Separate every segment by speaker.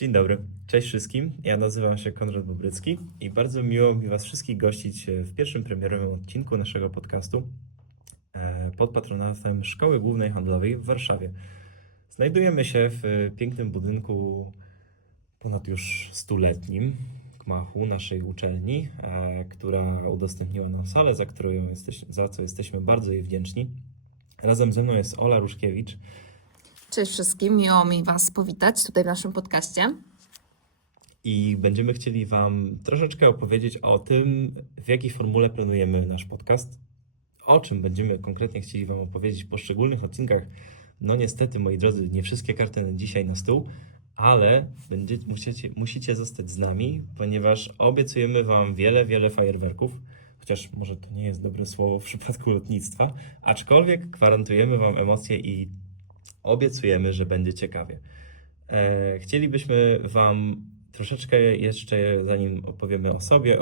Speaker 1: Dzień dobry, cześć wszystkim. Ja nazywam się Konrad Bobrycki i bardzo miło mi Was wszystkich gościć w pierwszym premierowym odcinku naszego podcastu e, pod patronatem Szkoły Głównej Handlowej w Warszawie. Znajdujemy się w pięknym budynku ponad już stuletnim gmachu naszej uczelni, e, która udostępniła nam salę, za, którą jesteś, za co jesteśmy bardzo jej wdzięczni. Razem ze mną jest Ola Ruszkiewicz,
Speaker 2: Cześć wszystkim, miło mi Was powitać tutaj w naszym podcaście.
Speaker 1: i będziemy chcieli Wam troszeczkę opowiedzieć o tym, w jakiej formule planujemy nasz podcast, o czym będziemy konkretnie chcieli Wam opowiedzieć w poszczególnych odcinkach. No niestety, moi drodzy, nie wszystkie karty na dzisiaj na stół, ale będzie, musicie, musicie zostać z nami, ponieważ obiecujemy Wam wiele, wiele fajerwerków, chociaż może to nie jest dobre słowo w przypadku lotnictwa, aczkolwiek gwarantujemy Wam emocje i obiecujemy, że będzie ciekawie. E, chcielibyśmy Wam troszeczkę jeszcze, zanim opowiemy o sobie,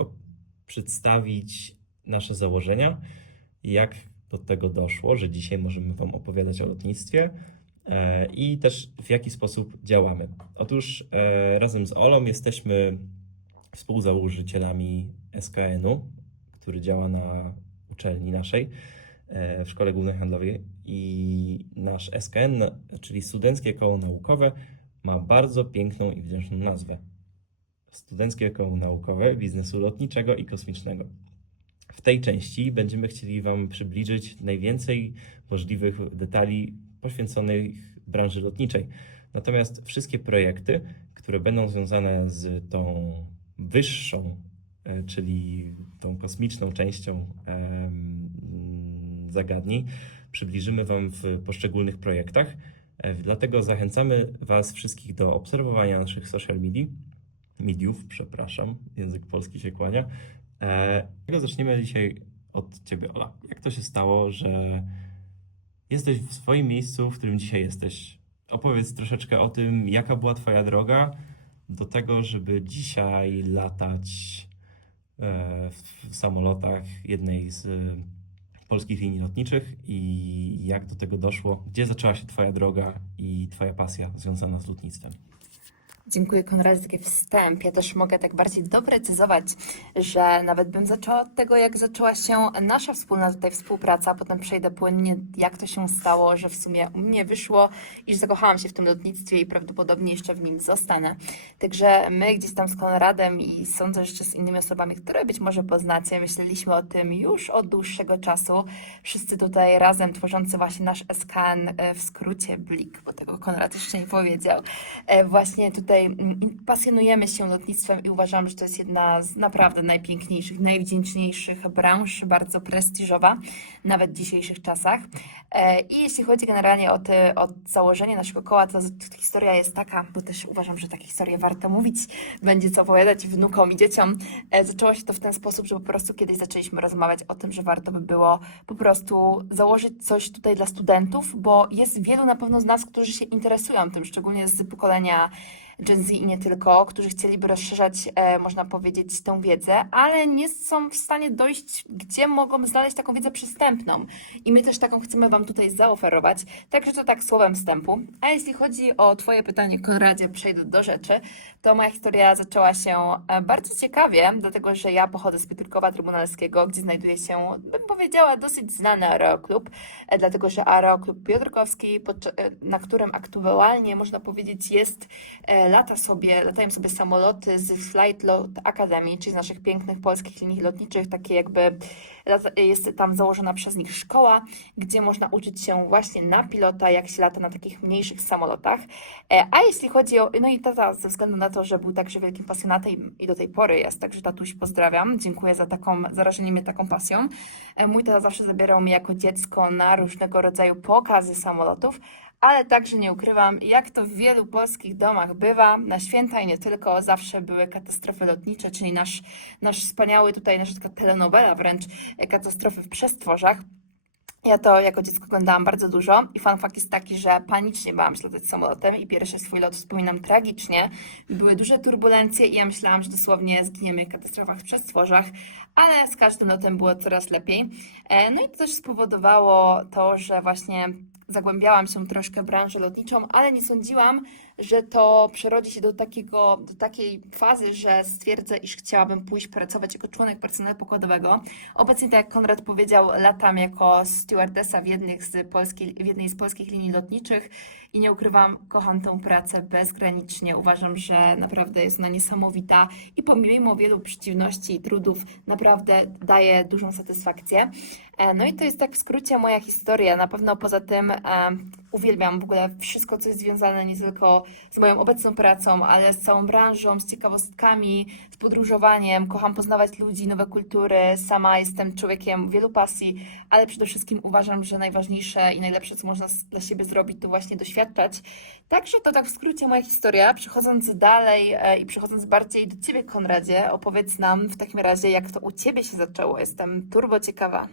Speaker 1: przedstawić nasze założenia, jak do tego doszło, że dzisiaj możemy Wam opowiadać o lotnictwie e, i też w jaki sposób działamy. Otóż e, razem z Olą jesteśmy współzałożycielami SKN-u, który działa na uczelni naszej w Szkole Głównej Handlowej i nasz SKN, czyli Studenckie Koło Naukowe, ma bardzo piękną i wdzięczną nazwę. Studenckie Koło Naukowe Biznesu Lotniczego i Kosmicznego. W tej części będziemy chcieli Wam przybliżyć najwięcej możliwych detali poświęconych branży lotniczej. Natomiast wszystkie projekty, które będą związane z tą wyższą, e, czyli tą kosmiczną częścią zagadnień, przybliżymy Wam w poszczególnych projektach. E, Dlatego zachęcamy Was wszystkich do obserwowania naszych social media, mediów, przepraszam, język polski się kłania. E, zaczniemy dzisiaj od Ciebie, Ola. Jak to się stało, że jesteś w swoim miejscu, w którym dzisiaj jesteś? Opowiedz troszeczkę o tym, jaka była Twoja droga do tego, żeby dzisiaj latać e, w samolotach jednej z polskich linii lotniczych i jak do tego doszło? Gdzie zaczęła się Twoja droga i Twoja pasja związana z lotnictwem?
Speaker 2: Dziękuję Konradzie za taki wstęp. Ja też mogę tak bardziej doprecyzować, że nawet bym zaczęła od tego, jak zaczęła się nasza wspólna tutaj współpraca, potem przejdę płynnie, jak to się stało, że w sumie u mnie wyszło i że zakochałam się w tym lotnictwie i prawdopodobnie jeszcze w nim zostanę. Także my gdzieś tam z Konradem i sądzę, że jeszcze z innymi osobami, które być może poznacie, myśleliśmy o tym już od dłuższego czasu. Wszyscy tutaj razem tworzący właśnie nasz SKN e, w skrócie BLIK, bo tego Konrad jeszcze nie powiedział. E, Właśnie tutaj mm, pasjonujemy się lotnictwem i uważam, że to jest jedna z naprawdę najpiękniejszych, najwdzięczniejszych branż, bardzo prestiżowa, nawet w dzisiejszych czasach. E, I jeśli chodzi generalnie o, te, o założenie naszego koła, to z- historia jest taka, bo też uważam, że takie historie warto mówić, będzie co opowiadać wnukom i dzieciom. E, Zaczęło się to w ten sposób, że po prostu kiedyś zaczęliśmy rozmawiać o tym, że warto by było po prostu założyć coś tutaj dla studentów, bo jest wielu na pewno z nas, którzy się interesują tym, szczególnie z pokolenia Gen Z i nie tylko, którzy chcieliby rozszerzać, e, można powiedzieć, tę wiedzę, ale nie są w stanie dojść, gdzie mogą znaleźć taką wiedzę przystępną. I my też taką chcemy Wam tutaj zaoferować. Także to tak słowem wstępu. A jeśli chodzi o Twoje pytanie, Konradzie, przejdę do rzeczy, to moja historia zaczęła się e, bardzo ciekawie, dlatego że ja pochodzę z Piotrkowa Trybunalskiego, gdzie znajduje się, bym powiedziała, dosyć znany aeroklub, e, dlatego że aeroklub Piotrkowski, na którym aktualnie, można powiedzieć, jest lata sobie, latają sobie samoloty z Flight Lot Academy, czyli z naszych pięknych polskich linii lotniczych, takie jakby jest tam założona przez nich szkoła, gdzie można uczyć się właśnie na pilota, jak się lata na takich mniejszych samolotach. E, A jeśli chodzi o, no i tata ze względu na to, że był także wielkim pasjonatem i do tej pory jest, także tatuś pozdrawiam, dziękuję za taką, zarażenie mnie taką pasją. E, Mój tata zawsze zabierał mnie jako dziecko na różnego rodzaju pokazy samolotów, ale także nie ukrywam, jak to w wielu polskich domach bywa, na święta i nie tylko, zawsze były katastrofy lotnicze, czyli nasz, nasz wspaniały tutaj, nasza taka telenowela wręcz, e, katastrofy w przestworzach. Ja to jako dziecko oglądałam bardzo dużo i fun jest taki, że panicznie bałam się latać samolotem i pierwszy swój lot wspominam tragicznie. Były duże turbulencje i ja myślałam, że dosłownie zginiemy w katastrofach w przestworzach, ale z każdym lotem było coraz lepiej. E, No i to też spowodowało to, że właśnie zagłębiałam się troszkę w branżę lotniczą, ale nie sądziłam, że to przerodzi się do, takiego, do takiej fazy, że stwierdzę, iż chciałabym pójść pracować jako członek personelu pokładowego. Obecnie, tak jak Konrad powiedział, latam jako stewardessa w, z polskiej, w jednej z polskich linii lotniczych i nie ukrywam, kocham tę pracę bezgranicznie. Uważam, że naprawdę jest ona niesamowita i pomimo wielu przeciwności i trudów naprawdę daje dużą satysfakcję. E, No i to jest tak w skrócie moja historia. Na pewno poza tym e, uwielbiam w ogóle wszystko, co jest związane nie tylko z moją obecną pracą, ale z całą branżą, z ciekawostkami, z podróżowaniem. Kocham poznawać ludzi, nowe kultury. Sama jestem człowiekiem wielu pasji, ale przede wszystkim uważam, że najważniejsze i najlepsze, co można dla siebie zrobić, to właśnie doświadczać. Także to tak w skrócie moja historia. Przechodząc dalej e, i przechodząc bardziej do Ciebie, Konradzie, opowiedz nam w takim razie, jak to u Ciebie się zaczęło. Jestem turbo ciekawa.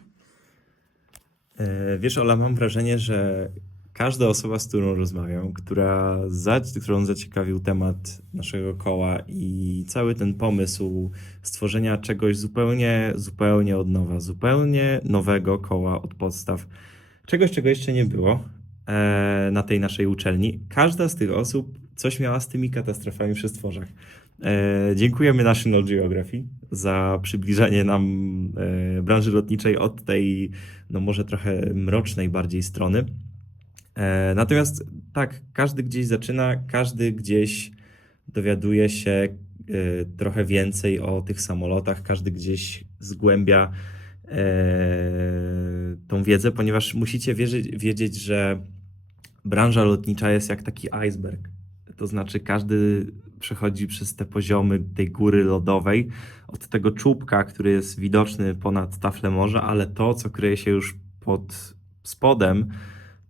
Speaker 1: E, Wiesz, Ola, mam wrażenie, że każda osoba, z którą rozmawiam, która za, którą zaciekawił temat naszego koła i cały ten pomysł stworzenia czegoś zupełnie, zupełnie od nowa, zupełnie nowego koła od podstaw, czegoś, czego jeszcze nie było e, na tej naszej uczelni, każda z tych osób coś miała z tymi katastrofami przy stworzach. E, dziękujemy National Geography za przybliżenie nam e, branży lotniczej od tej no może trochę mrocznej bardziej strony. E, natomiast tak, każdy gdzieś zaczyna, każdy gdzieś dowiaduje się e, trochę więcej o tych samolotach, każdy gdzieś zgłębia e, tą wiedzę, ponieważ musicie wierzyć, wiedzieć, że branża lotnicza jest jak taki iceberg. To znaczy, każdy przechodzi przez te poziomy tej góry lodowej, od tego czubka, który jest widoczny ponad taflę morza, ale to, co kryje się już pod spodem,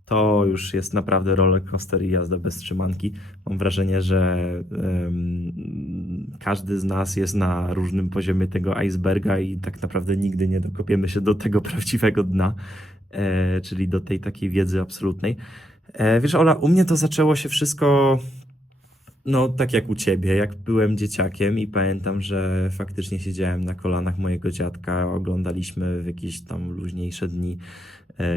Speaker 1: to już jest naprawdę rollercoaster i jazda bez trzymanki. Mam wrażenie, że em, każdy z nas jest na różnym poziomie tego iceberga i tak naprawdę nigdy nie dokopiemy się do tego prawdziwego dna, e, czyli do tej takiej wiedzy absolutnej. E, wiesz, Ola, u mnie to zaczęło się wszystko no, tak jak u ciebie, jak byłem dzieciakiem i pamiętam, że faktycznie siedziałem na kolanach mojego dziadka, oglądaliśmy w jakieś tam luźniejsze dni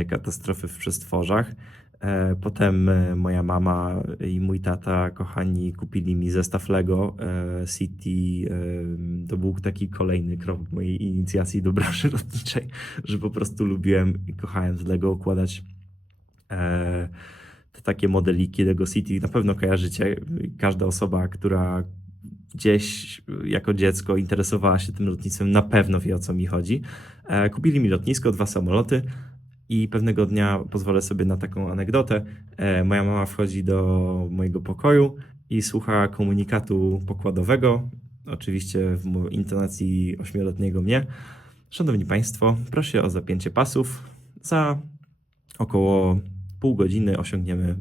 Speaker 1: katastrofy w przestworzach. E, potem e, moja mama i mój tata, kochani, kupili mi zestaw Lego e, City. E, to był taki kolejny krok mojej inicjacji do branży lotniczej, że po prostu lubiłem i kochałem z Lego układać e, te takie modeliki Lego City na pewno kojarzycie. Każda osoba, która gdzieś jako dziecko interesowała się tym lotnictwem, na pewno wie o co mi chodzi. E, Kupili mi lotnisko, dwa samoloty i pewnego dnia pozwolę sobie na taką anegdotę. E, Moja mama wchodzi do mojego pokoju i słucha komunikatu pokładowego, oczywiście w intonacji ośmioletniego mnie. Szanowni Państwo, proszę o zapięcie pasów. Za około pół godziny osiągniemy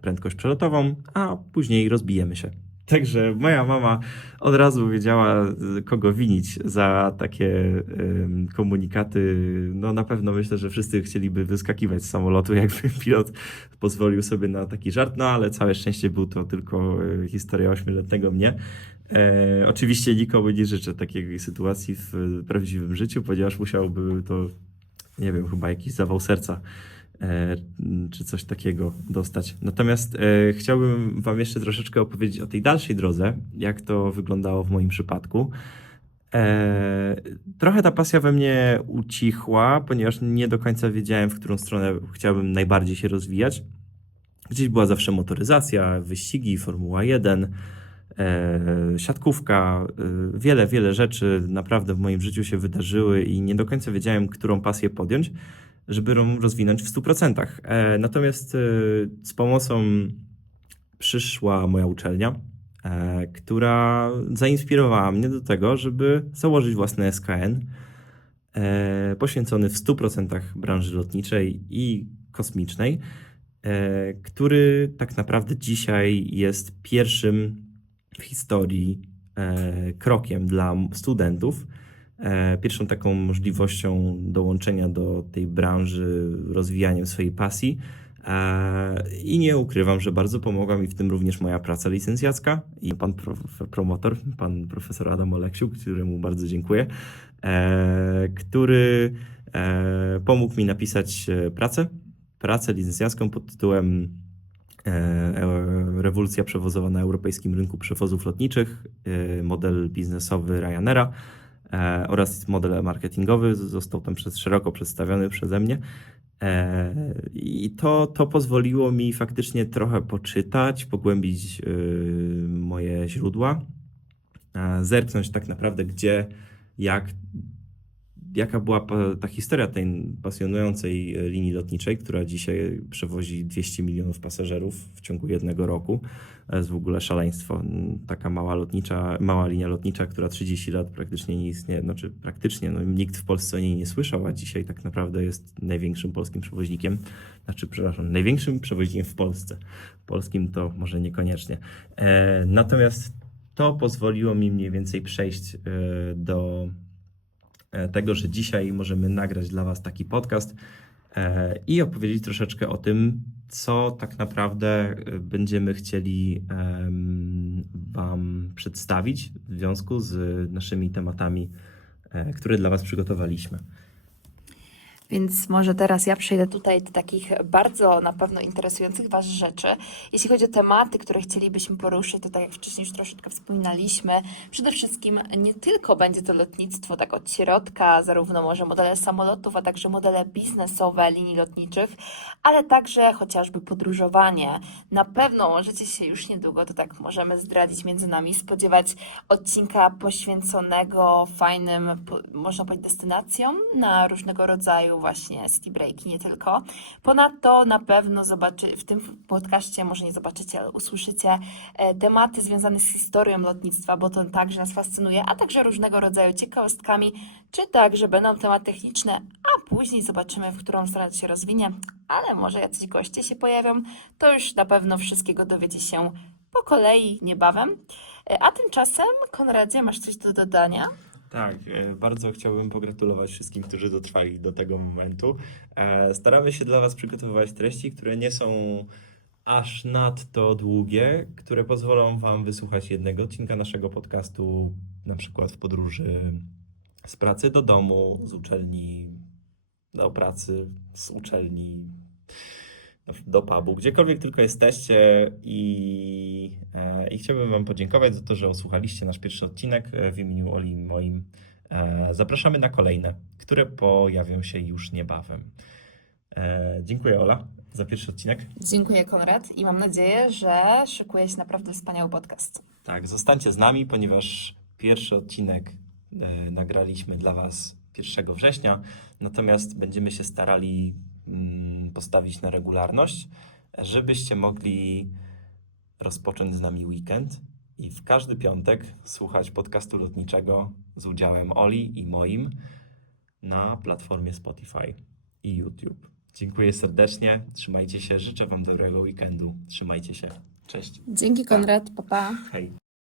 Speaker 1: prędkość przelotową, a później rozbijemy się. Także moja mama od razu wiedziała, kogo winić za takie komunikaty. No na pewno myślę, że wszyscy chcieliby wyskakiwać z samolotu, jakby pilot pozwolił sobie na taki żart, no ale całe szczęście był to tylko y, historia ośmioletniego mnie. E, oczywiście nikomu nie życzę takiej sytuacji w prawdziwym życiu, ponieważ musiałby to, nie wiem, chyba jakiś zawał serca e, czy coś takiego dostać. Natomiast e, chciałbym Wam jeszcze troszeczkę opowiedzieć o tej dalszej drodze, jak to wyglądało w moim przypadku. E, trochę ta pasja we mnie ucichła, ponieważ nie do końca wiedziałem, w którą stronę chciałbym najbardziej się rozwijać. Gdzieś była zawsze motoryzacja, wyścigi, Formuła 1, e, siatkówka, e, wiele, wiele rzeczy naprawdę w moim życiu się wydarzyły i nie do końca wiedziałem, którą pasję podjąć żeby ją rozwinąć w 100%. E, natomiast e, z pomocą przyszła moja uczelnia, e, która zainspirowała mnie do tego, żeby założyć własny SKN poświęcony w 100% branży lotniczej i kosmicznej, który tak naprawdę dzisiaj jest pierwszym w historii krokiem dla studentów, pierwszą taką możliwością dołączenia do tej branży, rozwijaniem swojej pasji. E, I nie ukrywam, że bardzo pomogła mi w tym również moja praca licencjacka i pan promotor, pan profesor Adam Oleksiuk, któremu bardzo dziękuję, e, który e, pomógł mi napisać e, pracę, pracę licencjacką pod tytułem e, rewolucja przewozowa na europejskim rynku przewozów lotniczych, e, model biznesowy Ryanaira e, oraz model marketingowy został tam przez, szeroko przedstawiony przeze mnie. E, I to, to pozwoliło mi faktycznie trochę poczytać, pogłębić e, moje źródła, e, zerknąć tak naprawdę, gdzie, jak, jaka była ta historia tej pasjonującej e, linii lotniczej, która dzisiaj przewozi 200 milionów pasażerów w ciągu jednego roku. To jest w ogóle szaleństwo. Mm, Taka mała lotnicza, mała linia lotnicza, która 30 lat praktycznie nie istnieje, znaczy praktycznie, no, nikt w Polsce o niej nie słyszał, a dzisiaj tak naprawdę jest największym polskim przewoźnikiem, znaczy, przepraszam, największym przewoźnikiem w Polsce. Polskim to może niekoniecznie. E, natomiast to pozwoliło mi mniej więcej przejść e, do e, tego, że dzisiaj możemy nagrać dla Was taki podcast e, i opowiedzieć troszeczkę o tym, co tak naprawdę e, będziemy chcieli Wam przedstawić w związku z naszymi tematami, e, które dla Was przygotowaliśmy.
Speaker 2: Więc może teraz ja przejdę tutaj do takich bardzo na pewno interesujących Was rzeczy. Jeśli chodzi o tematy, które chcielibyśmy poruszyć, to tak jak wcześniej już troszeczkę wspominaliśmy, przede wszystkim nie tylko będzie to lotnictwo tak od środka, zarówno może modele samolotów, a także modele biznesowe linii lotniczych, ale także chociażby podróżowanie. Na pewno możecie się już niedługo, to tak możemy zdradzić między nami, spodziewać odcinka poświęconego fajnym, można powiedzieć, destynacjom na różnego rodzaju właśnie city breaki, nie tylko. Ponadto na pewno zobaczy, w tym podcaście może nie zobaczycie, ale usłyszycie e, tematy związane z historią lotnictwa, bo to także nas fascynuje, a także różnego rodzaju ciekawostkami, czy także będą tematy techniczne, a później zobaczymy, w którą stronę to się rozwinie, ale może jacyś goście się pojawią, to już na pewno wszystkiego dowiecie się po kolei niebawem. E, A tymczasem, Konradzie, masz coś do dodania?
Speaker 1: Tak, e, bardzo chciałbym pogratulować wszystkim, którzy dotrwali do tego momentu. E, Staramy się dla Was przygotowywać treści, które nie są aż nadto długie, które pozwolą Wam wysłuchać jednego odcinka naszego podcastu, na przykład w podróży z pracy do domu, z uczelni do pracy, z uczelni do pubu, gdziekolwiek tylko jesteście i, e, i chciałbym Wam podziękować za to, że osłuchaliście nasz pierwszy odcinek e, w imieniu Oli i moim. E, zapraszamy na kolejne, które pojawią się już niebawem. Dziękuję Ola za pierwszy odcinek.
Speaker 2: Dziękuję, Konrad, i mam nadzieję, że szykuje się naprawdę wspaniały podcast.
Speaker 1: Tak, zostańcie z nami, ponieważ pierwszy odcinek nagraliśmy dla Was 1 września, natomiast będziemy się starali mm, postawić na regularność, żebyście mogli rozpocząć z nami weekend i w każdy piątek słuchać podcastu lotniczego z udziałem Oli i moim na platformie Spotify i YouTube. Dziękuję serdecznie, trzymajcie się, życzę Wam dobrego weekendu, trzymajcie się, cześć,
Speaker 2: Dzięki, Konrad, pa pa.
Speaker 1: hej.